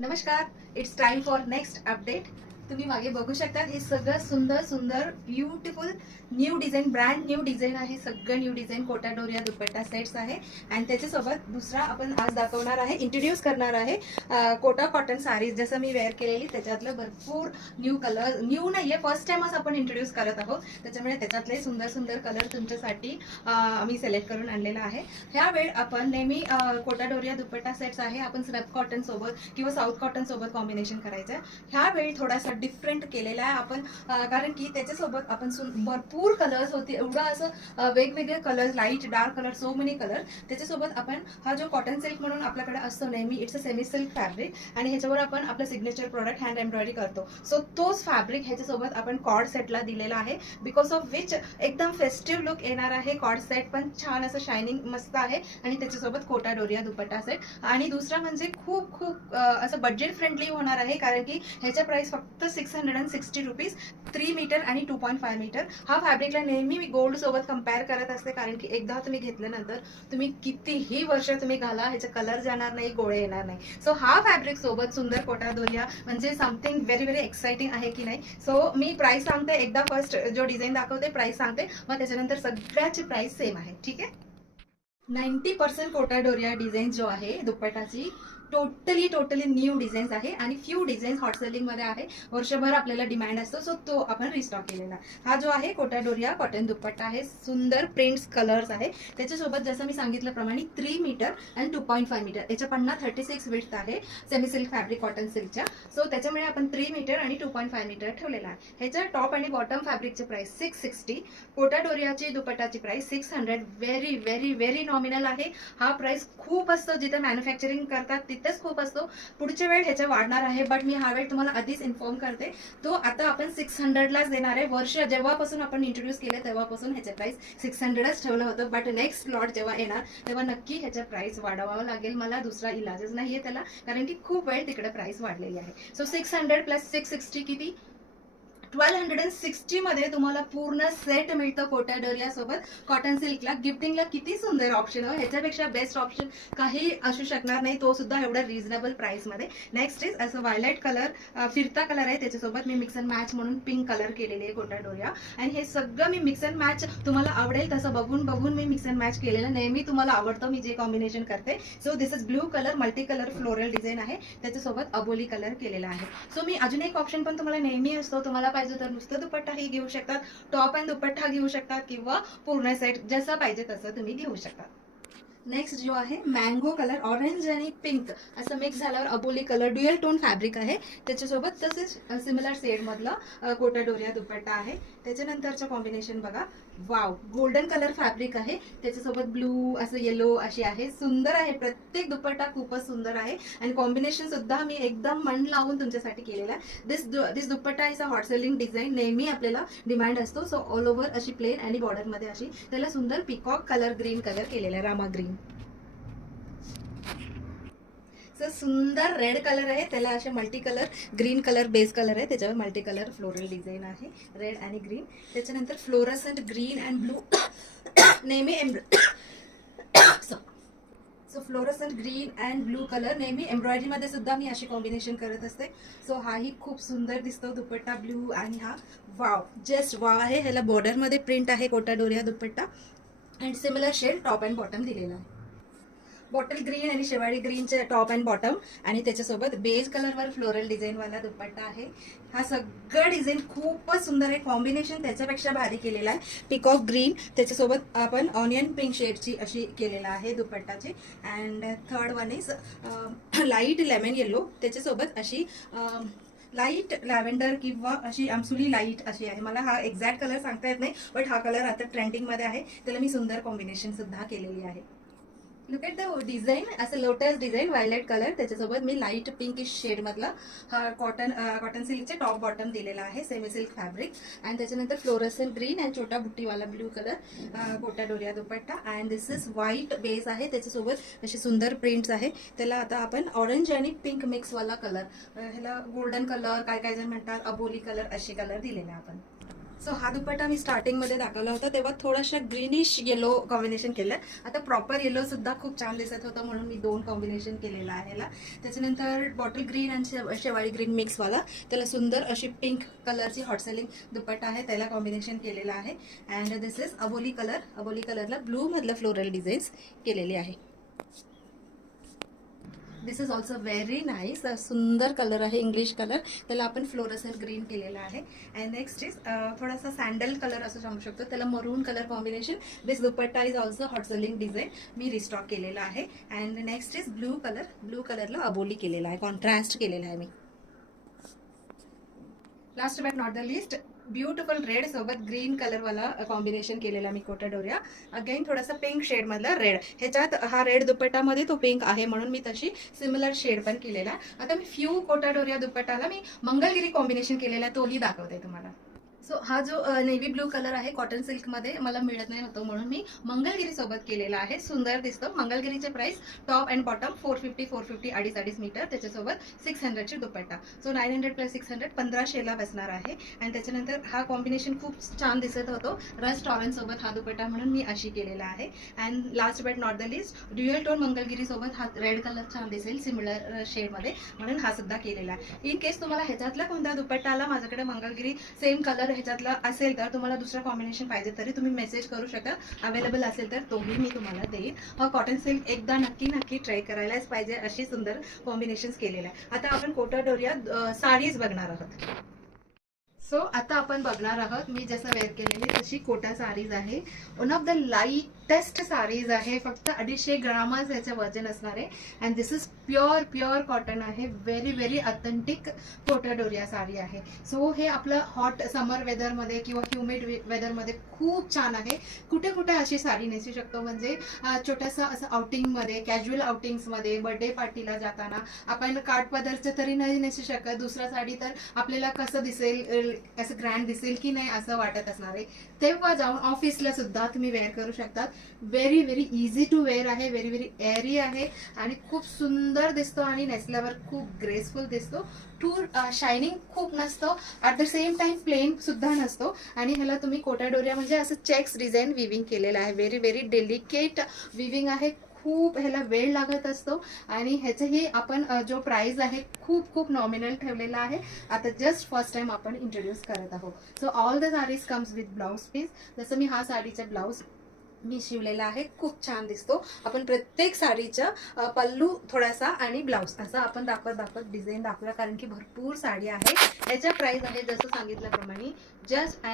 नमस्कार. It's time for next update. तुम्ही मागे बघू शकता हे सगळं सुंदर सुंदर beautiful new design, brand new design आहे. सगळं न्यू डिझाईन कोटा डोरिया दुपट्टा सेट्स आहे. आणि त्याच्यासोबत दुसरा आपण आज दाखवणार आहे, इंट्रोड्यूस करणार आहे कोटा कॉटन साडीज. जसं मी वेअर केलेली त्याच्यातलं भरपूर न्यू कलर, न्यू नाहीये, फर्स्ट टाइमच आपण इंट्रोड्यूस करत आहोत. त्याच्यामुळे त्याच्यातले सुंदर सुंदर कलर तुमच्यासाठी आम्ही सिलेक्ट करून आणलेला आहे. ह्या वेळ आपण नेहमी कोटा डोरिया दुपट्टा सेट्स आहे, आपण स्नॅप कॉटन सोबत किंवा साऊथ कॉटन सोबत कॉम्बिनेशन करायचं आहे. ह्या वेळी थोडासा डिफरंट केलेला आहे आपण, कारण की त्याच्यासोबत आपण भरपूर कलर्स होते, एवढा असं वेगवेगळे colours, light dark colour, so many colour. त्याच्यासोबत आपण हा जो कॉटन सिल्क म्हणून आपल्याकडे असतो नेहमी, it's a semi silk fabric, आणि ह्याच्यावर आपण आपलं सिग्नेचर प्रोडक्ट हँड एम्ब्रॉयडरी करतो. सो तोच फॅब्रिक ह्याच्यासोबत आपण कॉर्ड सेटला दिलेला आहे, बिकॉज ऑफ विच एकदम फेस्टिव्ह लुक येणार आहे. कॉर्ड सेट पण छान असं शायनिंग मस्त आहे, आणि त्याच्यासोबत कोटा डोरिया दुपट्टा सेट. आणि दुसरा म्हणजे खूप खूप असं बजेट फ्रेंडली होणार आहे, कारण की ह्याच्या प्राइस फक्त 660 रुपीज, 3 मीटर आणि 2.5 मीटर. हा फॅब्रिकला नेहमी मी गोल्ड सोबत कम्पेअर करत असते, कारण की एकदा तुम्ही घेतल्यानंतर तुम्ही कितीही वर्ष तुम्ही घाला, ह्याचा कलर जाणार नाही, गोळे येणार नाही. सो हा फॅब्रिक सोबत सुंदर कोटा डोरिया म्हणजे समथिंग व्हेरी व्हेरी एक्साइटिंग आहे की नाही. सो मी प्राइस सांगते, एकदा फर्स्ट जो डिझाईन दाखवते प्राइस सांगते, मग त्याच्यानंतर सगळ्याची प्राइस सेम आहे. ठीक आहे. 90% कोटा डोरिया डिझाईन जो आहे दुपट्टाची, टोटली न्यू डिझाईन्स आहे, आणि फ्यू डिझाईन्स हॉट सेलिंग मध्ये आहे. वर्षभर आपल्याला डिमांड असतो, सो तो आपण रिस्टॉक केलेला. हा जो आहे कोटा डोरिया कॉटन दुपट्टा आहे, सुंदर प्रिंट्स कलर्स आहे. त्याच्यासोबत जसं मी सांगितल्याप्रमाणे 3 मीटर आणि 2.5 मीटर याच्या पन्ना 36 विड्थ आहे सेमी सिल्क फॅब्रिक कॉटन सिल्कच्या. सो त्याच्यामुळे आपण 3 मीटर आणि 2.5 मीटर ठेवलेला आहे. ह्याच्या टॉप आणि बॉटम फॅब्रिकचे प्राइस 660, कोटा डोरियाची दुपट्टाची price 600. Very very very nominal आहे. हा प्राइस खूप असतो, जिथे मॅन्युफॅक्चरिंग करतात तिथेच खूप असतो. पुढच्या वेळ ह्याच्या वाढणार आहे, बट मी हा वेळ तुम्हाला आधीच इन्फॉर्म करते. तो आता आपण 600 लाच देणार आहे. वर्ष जेव्हापासून आपण इंट्रोड्यूस केले तेव्हापासून ह्याचे प्राइस 600च ठेवलं होतं, बट नेक्स्ट लॉट जेव्हा येणार तेव्हा नक्की ह्याच्या प्राइस वाढवावं लागेल मला. दुसरा इलाजच नाहीये त्याला, कारण की खूप वेळ तिकडे प्राइस वाढलेली आहे. सो 600 प्लस 660 किती, 1260 मध्ये तुम्हाला पूर्ण सेट मिळतं कोटा डोरिया सोबत कॉटन सिल्कला. गिफ्टिंगला किती सुंदर ऑप्शन आहे, ह्याच्यापेक्षा बेस्ट ऑप्शन काही असू शकणार नाही, तो सुद्धा एवढा रिझनेबल प्राइस मध्ये. नेक्स्ट इज असं व्हायलेट कलर, फिरता कलर आहे. त्याच्यासोबत मी मिक्स अँड मॅच म्हणून पिंक कलर केलेली आहे कोटा डोरिया, आणि हे सगळं मी मिक्स अँड मॅच तुम्हाला आवडेल तसं बघून बघून मी मिक्स अँड मॅच केलेलं. नेहमी तुम्हाला आवडतं मी जे कॉम्बिनेशन करते. So this is blue colour, multi colour floral design आहे, त्याच्यासोबत अबोली कलर केलेला आहे. सो मी अजून एक ऑप्शन पण तुम्हाला नेहमी असतो, तुम्हाला पाहिजे तर नुसतं दुपट्टाही घेऊ शकतात, टॉप अँड दुपट्टा घेऊ शकतात, किंवा पूर्ण सेट जसं पाहिजे तसं तुम्ही घेऊ शकता. नेक्स्ट जो आहे मँगो कलर, ऑरेंज आणि पिंक असं मिक्स झाल्यावर अबोली कलर, ड्युअल टोन फॅब्रिक आहे. त्याच्यासोबत तसेच सिमिलर शेड मधला कोटा डोरिया दुपट्टा आहे. त्याच्यानंतरचं कॉम्बिनेशन बघा, वाव, गोल्डन कलर फॅब्रिक आहे, त्याच्यासोबत ब्लू असं येलो अशी आहे. सुंदर आहे, प्रत्येक दुपट्टा खूपच सुंदर आहे, आणि कॉम्बिनेशन सुद्धा मी एकदम मन लावून तुमच्यासाठी केलेला आहे. This dupatta is a hot selling design, नेहमी आपल्याला डिमांड असतो. सो ऑल ओव्हर अशी प्लेन आणि बॉर्डर मध्ये अशी त्याला सुंदर पिकॉक कलर, ग्रीन कलर केलेला आहे, रामा ग्रीन. सुंदर रेड कलर आहे, त्याला असे multi colour, green colour base colour आहे, त्याच्यावर मल्टी कलर फ्लोरल डिझाईन आहे, रेड आणि ग्रीन. त्याच्यानंतर फ्लोरसंट ग्रीन अँड ब्लू नेहमी so fluorescent green and blue colour नेहमी एम्ब्रॉयडरी मध्ये सुद्धा मी अशी कॉम्बिनेशन करत असते. सो हाही खूप सुंदर दिसतो दुपट्टा, ब्लू, आणि हा वाव, जस्ट वाव आहे. ह्याला बॉर्डर मध्ये प्रिंट आहे Kota Doria dupatta, and similar shade top and bottom दिलेला आहे. बॉटल ग्रीन आणि शेवाळी ग्रीनचे टॉप अँड बॉटम, आणि त्याच्यासोबत बेज कलरवर फ्लोरल डिझाईन वाला दुपट्टा आहे. हा सगळं डिझाईन खूपच सुंदर आहे, कॉम्बिनेशन त्याच्यापेक्षा भारी केलेला आहे. पिकॉक ग्रीन, त्याच्यासोबत आपण ऑनियन पिंक शेडची अशी केलेला आहे दुपट्टाची. And third one is light lemon yellow, त्याच्यासोबत अशी लाईट लॅव्हेंडर किंवा अशी आमसुली लाईट अशी आहे. मला हा एक्झॅक्ट कलर सांगता येत नाही, बट हा कलर आता ट्रेंडिंग मध्ये आहे, त्याला मी सुंदर कॉम्बिनेशन सुद्धा केलेली आहे. लुक एट द डिझाईन, असं लोटस डिझाईन, व्हायलेट कलर, त्याच्यासोबत मी लाईट पिंक शेड मधला हा कॉटन सिल्कचे टॉप बॉटम दिलेला आहे, सेमी सिल्क फॅब्रिक. आणि त्याच्यानंतर फ्लोरसेंट ग्रीन आणि छोटा बुट्टीवाला blue colour Kota Doria dupatta. And this is white base आहे, त्याच्यासोबत असे सुंदर प्रिंट्स आहे. त्याला आता आपण ऑरेंज आणि पिंक मिक्स वाला कलर, ह्याला गोल्डन कलर काय काय जण म्हणतात, अबोली कलर, असे कलर दिलेले आपण. सो हा दुपट्टा मी स्टार्टिंगमध्ये दाखवला होता तेव्हा थोडासा ग्रीनिश येलो कॉम्बिनेशन केलं. आता प्रॉपर येलो सुद्धा खूप छान दिसत होता म्हणून मी 2 कॉम्बिनेशन केलेलं आहे ह्याला. त्याच्यानंतर बॉटल ग्रीन आणि शेवाळी ग्रीन मिक्सवाला, त्याला सुंदर अशी पिंक कलरची हॉट सेलिंग दुपट्टा आहे, त्याला कॉम्बिनेशन केलेलं आहे. And this is aboli colour. अबोली कलरला ब्लू मधलं फ्लोरल डिझाईन्स केलेली आहे. This is also very nice. सुंदर कलर आहे, इंग्लिश कलर, त्याला आपण फ्लोरसेंट ग्रीन केलेला आहे. अँड नेक्स्ट इज थोडासा सँडल कलर असं सांगू शकतो, त्याला maroon colour combination. This dupatta is also hot selling design, मी रिस्टॉक केलेला आहे. And next is blue colour. Blue कलरला अबोली केलेला आहे, कॉन्ट्रास्ट केलेला आहे मी. Last but not the list, beautiful red सोबत ग्रीन कलर वाला कॉम्बिनेशन केलेला मी कोटा डोरिया. अगेन थोडासा पिंक शेड मधला रेड, ह्याच्यात हा रेड दुपट्टामध्ये तो पिंक आहे म्हणून मी तशी सिमिलर शेड पण केलेला. आता मी फ्यू कोटा डोरिया दुपट्टाला मी मंगलगिरी कॉम्बिनेशन केलेला, तोही दाखवते तुम्हाला. सो हा जो नेव्ही ब्लू कलर आहे कॉटन सिल्कमध्ये मला मिळत नाही होतं म्हणून मी मंगलगिरी सोबत केलेला आहे. सुंदर दिसतो. मंगलगिरीचे प्राइस टॉप अँड बॉटम 450 अडीच मीटर, त्याच्यासोबत 600ची दुपट्टा. सो 900 प्लस 600 1500ला बसणार आहे. आणि त्याच्यानंतर हा कॉम्बिनेशन खूप छान दिसत होतो रस्ट ऑरेंज सोबत हा दुपट्टा म्हणून मी अशी केलेला आहे. And last but not the list, dual tone Mangalagiri सोबत हा रेड कलर छान दिसेल सिमिलर शेडमध्ये म्हणून हा सुद्धा केलेला आहे. इन केस तुम्हाला ह्याच्यातला कोणता दुपट्टा आला माझ्याकडे मंगलगिरी सेम कलर ह्याच्यातला असेल तर तुम्हाला दुसरा कॉम्बिनेशन पाहिजे तरी तुम्ही मेसेज करू शकता. अवेलेबल असेल तर तोही मी तुम्हाला देईन. हा कॉटन सिल्क एकदा नक्की ट्राय करायलाच पाहिजे, अशी सुंदर कॉम्बिनेशन केलेला आहे. आता आपण कोटा डोरिया साडीज बघणार आहोत. सो आता आपण बघणार आहोत मी जसं वेअर केलेली तशी कोटा साडीज आहे. वन ऑफ द लाईटेस्ट साडीज आहे, फक्त 250 ग्रामच याचं वजन असणार आहे. And this is pure cotton आहे. व्हेरी ऑथेंटिक कोटा डोरिया साडी आहे. सो हे आपलं हॉट समर वेदरमध्ये किंवा ह्युमिड वेदरमध्ये खूप छान आहे. कुठे अशी साडी नेसू शकतो, म्हणजे छोटंसं असं आउटिंगमध्ये, कॅज्युअल आउटिंग्समध्ये, बर्थडे पार्टीला जाताना आपण काठपदरचं तरी नाही नेसू शकत. दुसरा साडी तर आपल्याला कसं दिसेल, असं ग्रँड दिसेल की नाही असं वाटत असणार आहे. तेव्हा जाऊन ऑफिसला सुद्धा तुम्ही वेअर करू शकतात. व्हेरी इझी टू वेअर आहे, व्हेरी एअरी आहे आणि खूप सुंदर दिसतो आणि नेसल्यावर खूप ग्रेसफुल दिसतो. टू शायनिंग खूप नसतो, at the same time plain सुद्धा नसतो. आणि ह्याला तुम्ही कोटा डोरिया म्हणजे असं चेक्स डिझाईन विविंग केलेलं आहे. व्हेरी डेलिकेट विविंग आहे. खूप ह्याला वेळ लागत असतो आणि ह्याचंही आपण जो प्राइस आहे खूप नॉमिनल ठेवलेला आहे. आता जस्ट फर्स्ट टाइम आपण इंट्रोड्यूस करत आहोत. So all the saris comes with blouse piece. जसं मी हा साडीचा ब्लाउज मी शिवलेला आहे, खूप छान दिसतो. आपण प्रत्येक साडीच्या पल्लू थोडासा आणि ब्लाउज असं आपण दाखवत डिझाईन दाखवूया, कारण की भरपूर साडी आहे. याच्या प्राइस आहे जसं सांगितल्याप्रमाणे जस्ट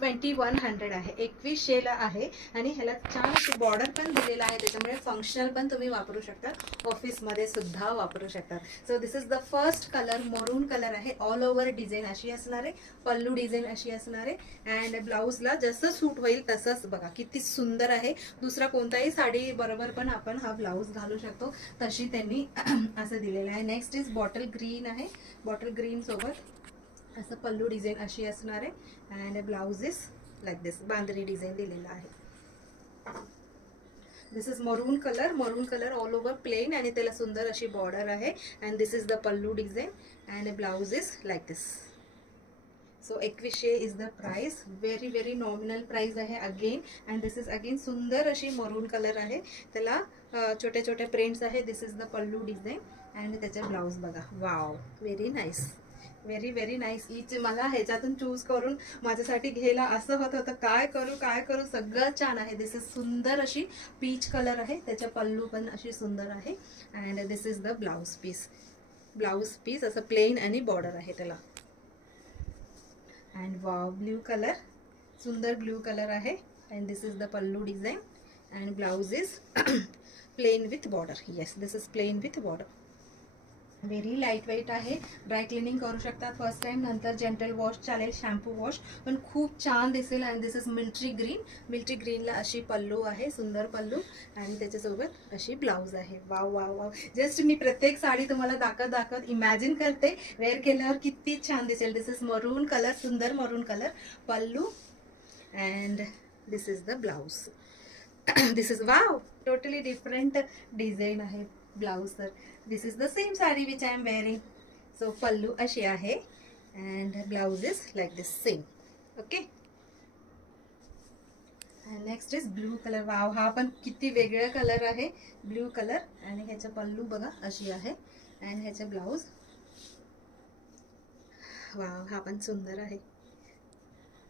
2100 आहे, 2100ला आहे. आणि ह्याला छान अशी बॉर्डर पण दिलेला आहे, त्याच्यामुळे फंक्शनल पण तुम्ही वापरू शकता, ऑफिसमध्ये सुद्धा वापरू शकता. So this is the first colour, मरून कलर आहे. ऑल ओव्हर डिझाईन अशी असणार आहे, पल्लू डिझाईन अशी असणार आहे. अँड ब्लाऊजला जसं सूट होईल तसंच बघा किती सुंदर आहे. दुसरा कोणताही साडी बरोबर पण आपण हा ब्लाऊज घालू शकतो, तशी त्यांनी असं दिलेलं आहे. नेक्स्ट इज बॉटल ग्रीन आहे. बॉटल ग्रीन सोबत असं पल्लू डिझाईन अशी असणार आहे. And blouse is like this, bandhani design दिलेला आहे. This is maroon colour all over plain आणि त्याला सुंदर अशी बॉर्डर आहे. And this is the pallu design and blouse is like this. So 2100 is the price. Very nominal price आहे again. And this is again सुंदर अशी मरून कलर आहे, त्याला छोटे प्रिंट्स आहे. This is the pallu design and त्याचे blouse बघा. Wow, very nice. Each मला ह्याच्यातून चूज करून माझ्यासाठी घ्यायला असं होत होतं, काय करू. सगळं छान आहे. दिस इज सुंदर अशी पीच कलर आहे, त्याच्या पल्लू पण अशी सुंदर आहे. And this is the blouse piece असं प्लेन आणि बॉर्डर आहे त्याला. अँड वाव, ब्ल्यू कलर, सुंदर ब्ल्यू कलर आहे. And this is the pallu design and blouse is plain with border. Yes, this is plain with border. Very light weight आहे. Dry cleaning करू शकतात first time, नंतर gentle wash चालेल, shampoo wash, पण खूप छान दिसेल. अँड दिस इज मिल्ट्री ग्रीनला अशी पल्लू आहे, सुंदर पल्लू आणि त्याच्यासोबत अशी ब्लाऊज आहे. वाव. जस्ट मी प्रत्येक साडी तुम्हाला दाखवत इमॅजिन करते वेअर केल्यावर किती छान दिसेल. दिस इज मरून कलर, सुंदर maroon colour pallu and this is the blouse. This is wow, totally different design आहे ब्लाऊज. तर this is the same sari which I am wearing. So pallu अशी आहे and blouse is like this same. Okay. Next is blue colour. Wow, हा पण किती वेगळा colour आहे, blue colour. आणि ह्याचं पल्लू बघा अशी आहे आणि ह्याचं ब्लाऊज. वाव, हा पण सुंदर आहे.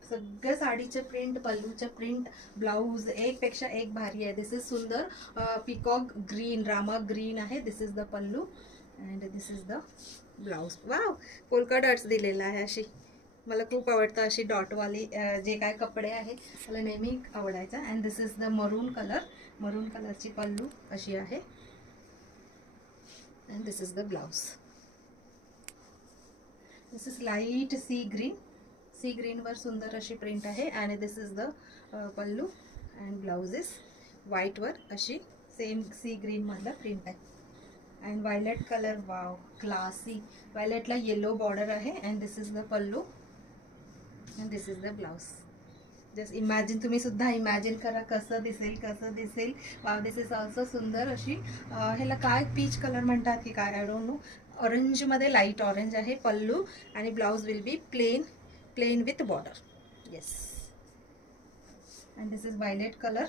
सगळं साडीचे प्रिंट, पल्लूचे प्रिंट, ब्लाऊज एक पेक्षा एक भारी आहे. दिस इज सुंदर पिकॉक ग्रीन, रामा ग्रीन आहे. This is the pallu and this is the blouse. Wow, polka dots दिलेला आहे. अशी मला खूप आवडतं अशी डॉटवाली जे काय कपडे आहेत, मला नेहमी आवडायचं. And this is the maroon colour. Maroon कलरची पल्लू अशी आहे and this is the blouse. This is light sea green. Sea green वर सुंदर अशी प्रिंट आहे. आणि this is the pallu and blouse is white वर अशी सेम सी ग्रीन मधला प्रिंट आहे. And violet colour. Wow, classy. वायलेटला येलो बॉर्डर आहे and this is the pallu and this is the blouse. Just imagine, तुम्ही सुद्धा इमॅजिन करा कसं दिसेल, कसं दिसेल. वाव, दिस इज ऑल्सो सुंदर अशी. ह्याला काय पीच कलर म्हणतात की काय, आय डोंट नो. ऑरेंजमध्ये लाईट ऑरेंज आहे पल्लू आणि blouse will be plain with border. Yes. And this is violet colour.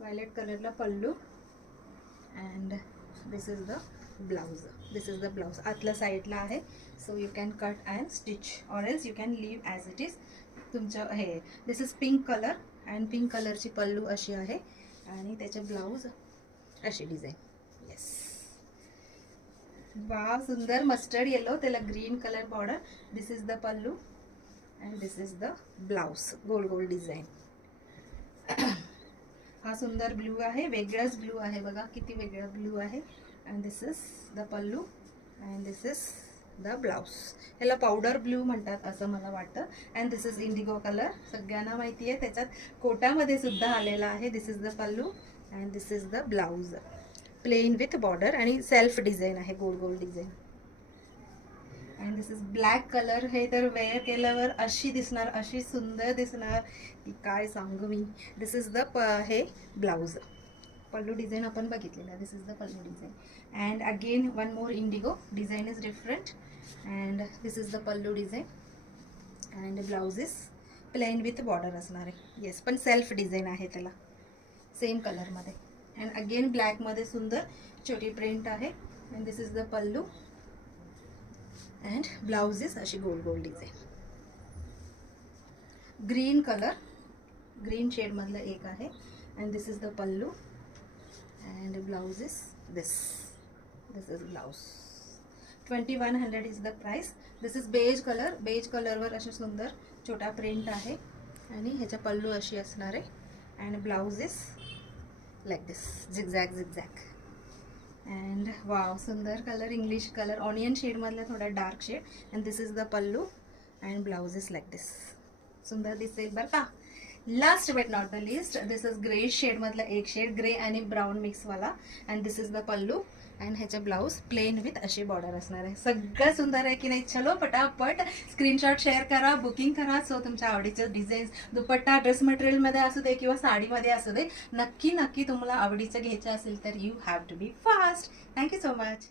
Violet कलरला pallu and this is the blouse. This is the blouse. आतल्या साईडला आहे. So you can cut and stitch or else you can leave as it is. तुमचं हे, this is pink colour and pink कलरची पल्लू अशी आहे आणि त्याचे ब्लाऊज अशी डिझाईन. येस. वाव, सुंदर मस्टर्ड येलो, त्याला green colour border. This is the pallu and this is the blouse. गोल गोल डिझाईन. हा सुंदर ब्लू आहे, वेगळाच ब्लू आहे बघा, किती वेगळा ब्लू आहे. And this is the pallu and this is the blouse. ह्याला पावडर ब्लू म्हणतात असं मला वाटतं. And this is indigo colour. सगळ्यांना माहिती आहे, त्याच्यात कोटामध्ये सुद्धा आलेला आहे. This is the pallu and this is the blouse. Plain with border आणि सेल्फ डिझाईन आहे, गोल गोल design. And this is black colour. हे तर वेअर केल्यावर अशी दिसणार, अशी सुंदर दिसणार की काय सांगू मी. दिस इज द हे ब्लाऊज. पल्लू डिझाईन आपण बघितलेला. This is the pallu design. And again one more indigo. Design is different and this is the pallu design and blouse is plain with border असणार आहे. येस, पण सेल्फ डिझाईन आहे त्याला, same कलरमध्ये. And again ब्लॅकमध्ये सुंदर छोटी प्रिंट आहे. And this is the pallu and blouse is अशी गोल गोल डिझाईन. ग्रीन कलर, ग्रीन शेडमधलं एक आहे. And this is the pallu and blouse is this. This is blouse. 2100 is the price. This is beige colour. Beige कलरवर अशी सुंदर छोटा प्रिंट आहे आणि ह्याच्या पल्लू अशी असणार आहे. And blouse is like this, zigzag zigzag. And wow, सुंदर कलर, इंग्लिश कलर, ऑनियन शेडमधला थोडा dark shade. And this is the pallu and blouse is like this. सुंदर दिसेल बरं का. Last but not the list, this is grey शेडमधला एक shade, grey आणि ब्राऊन मिक्सवाला. And this is the pallu and ह्याचे ब्लाऊज प्लेन विथ अशी बॉर्डर असणार आहे. सगळं सुंदर आहे की नाही. चलो पटापट स्क्रीनशॉट शेअर करा, बुकिंग करा. सो तुमच्या आवडीचं डिझाईन्स, दुपट्टा, ड्रेस मटेरियलमध्ये असू दे किंवा साडीमध्ये असू दे, नक्की नक्की तुम्हाला आवडीचं घ्यायचं असेल तर you have to be fast. Thank you so much.